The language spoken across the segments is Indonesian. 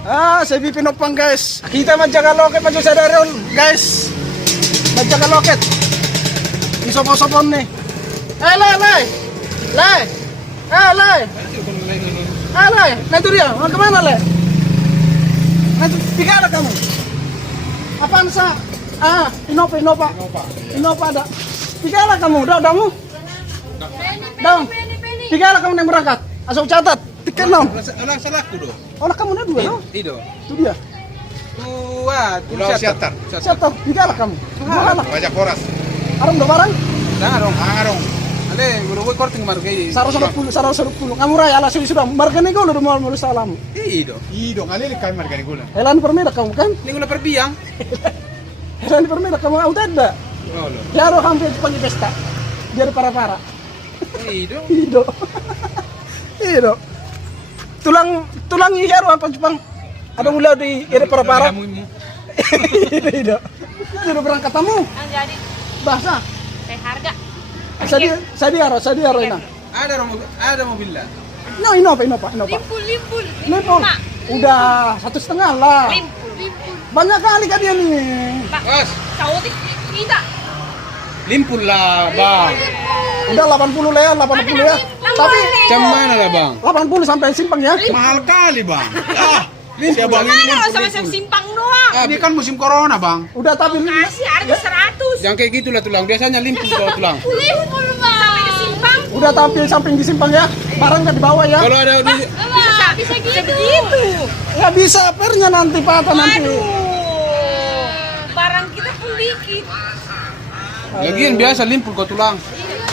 Saya pinopang guys. Kita menjaga loket maju sadarion guys. Menjaga loket. Isopon-sopon nih. Lay. Lay. Nah itu dia. Mau kemana lay? Nah itu pikir kamu. Apaan sa? Innova ada. Pikirlah kamu. Udah. Pikirlah kamu yang berangkat. Asal catat. Tiket nom. Ulang salahku do. Oh, kamu udah dua, no? Itu. Itu dia. Ulang siatar. Siapa? Pikirlah kamu. Bukalah. Banyak poras. Arong udah barang? Arong. Ale, guru korting margai. Sarau 10. Kamu raya ala sudah. Margane ko udah mau salam. Ido, ngali kami margai gula. Helan permeda kamu kan? Ini gula perbiang. Helan permeda kamu udah ada. Oh, lo. Jaro hampir panggil pesta. Biar para-para. Ido. Ido. Tulang ihero apa Jepang? Ada ulah di ere para-para. Ido. Sudah berangkat kamu. Jadi Bahasa. teh harga. Saya diaro ina. Ada mobil lah. No, Innova. Limpul. Limpul. Udah 1,5 lah. Limpul. Banyak kali kan dia nih. Bos, Kau kita. limpul lah, Bang. Udah 80 lah, 80 ya. Tapi Jam mana lah, Bang? 80 sampai simpang ya. Mahal kali, Bang. Limpul, Bang. Mana sama simpang doang. Ini kan musim corona, Bang. Udah tapi Kasih harga 100. Yang kayak gitulah tulang. Biasanya limpul bawa tulang. Limpul sampai ke simpang. udah tampil samping di simpang ya. Barang nggak dibawa ya. Kalau ada di Bisa begitu. Ya bisa pernya nanti patah nanti. Aduh. Barang kita pun dikit. lagian biasa limpul kok tulang.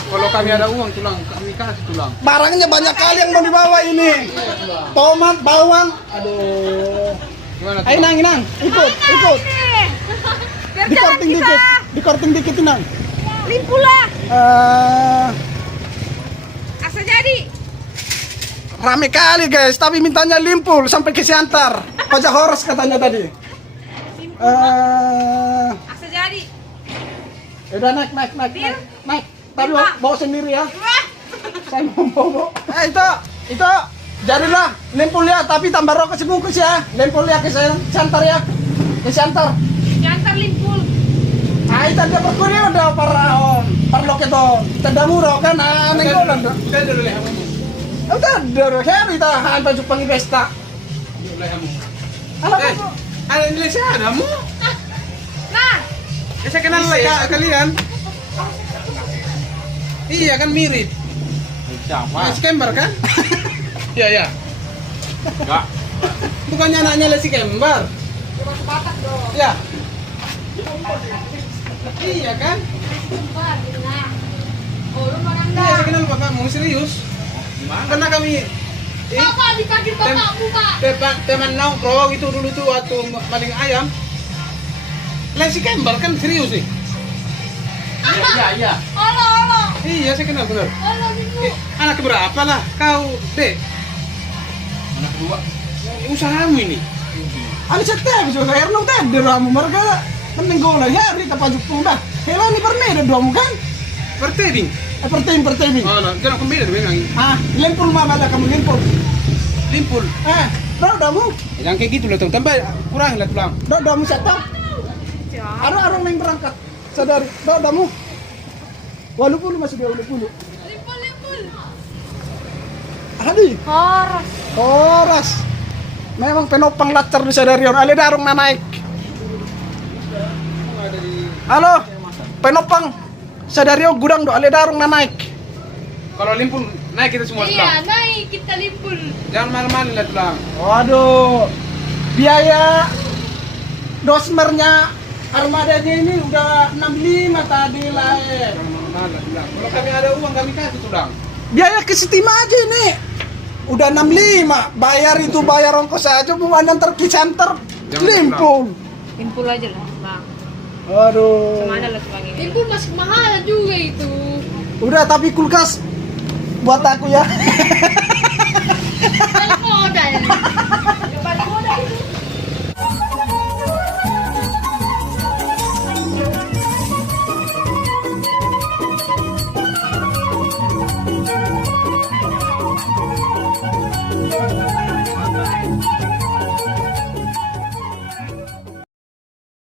Kalau kami ada uang tulang, kami kasih tulang. Barangnya banyak kali yang mau dibawa ini. Tomat, bawang. Aduh. Gimana Ayo tulang? Nang, ikut. Dikorting dikit Nang. Limpul lah. Eh, Asa jadi. rame kali guys, tapi mintanya limpul sampai ke Siantar. Pajak horos katanya tadi. Asa jadi. Udah naik. Tapi bawa sendiri ya. Saya mau bawa. Itu jadilah limpul ya, tapi tambah rokok sebungkus ya. Limpul ya ke Siantar ya. Ke Siantar. Jantar limpul. Ay, tadi perkuliah udah parloketon. Tadamu raw kan aneh ko lang. Kita dulu lihat kamu. Udah doro heri ta han pa jupang ibesta. Lihat kamu. Alam ko. Ada Indonesia ada mu? Nah, Ya, saya kenal lah kalian. Iya kan mirip. Sama. Si Kembar kan? Iya. Enggak. Bukannya anaknya Lesi Kembar. Batak dong. Ya. Iya kan? Oh, lu mana Iya, saya kenal bapakmu serius. Karena kami Apa dikagin bapakmu, Pak? teman nongkrong itu dulu tuh waktu maling ayam. Lesi Kembar kan serius nih. Iya. Halo. Iya, saya kenal benar. Halo, Minggu. Anak berapa lah kau, Dek? Anak kedua. Usahamu ini. Ano sa tabi so sayar nung tabi ramu marga. Pening ko lang heri ta pajuk punda. Hela ni permeda dong kan? Pertebing. Pertebing. Oh, no, jangan kembali dengan Limpul ma bala kamu limpul. limpul. Damu. Yang kayak gitu lah, tambah kurang lah tulang. Damu siapa? Arang yang berangkat. Sadari. Damu. 80 masih dia 80. Limpul. Hadi. Horas. Memang penopang lacar di Sadarion. Ali darong na naik. Halo. Penopang Sadarion gudang do ali darong na naik. Kalau limpul naik kita semua tulang. Iya, naik kita limpul. Jangan malu-malu lah tulang. Waduh. Biaya dosmernya armadanya ini udah 65 tadi lah. Jangan malu-malu lah tulang. Kalau kami ada uang kami kasih tulang. Biaya ke Sitima aja nih. Udah 65. Bayar ongkos aja bukan antar ke Siantar. Jangan Limpul. Limpul aja lah, Bang. Waduh. Mana lah Bang ini? Limpul masih mahal juga itu. Udah tapi kulkas buat aku ya. Modal.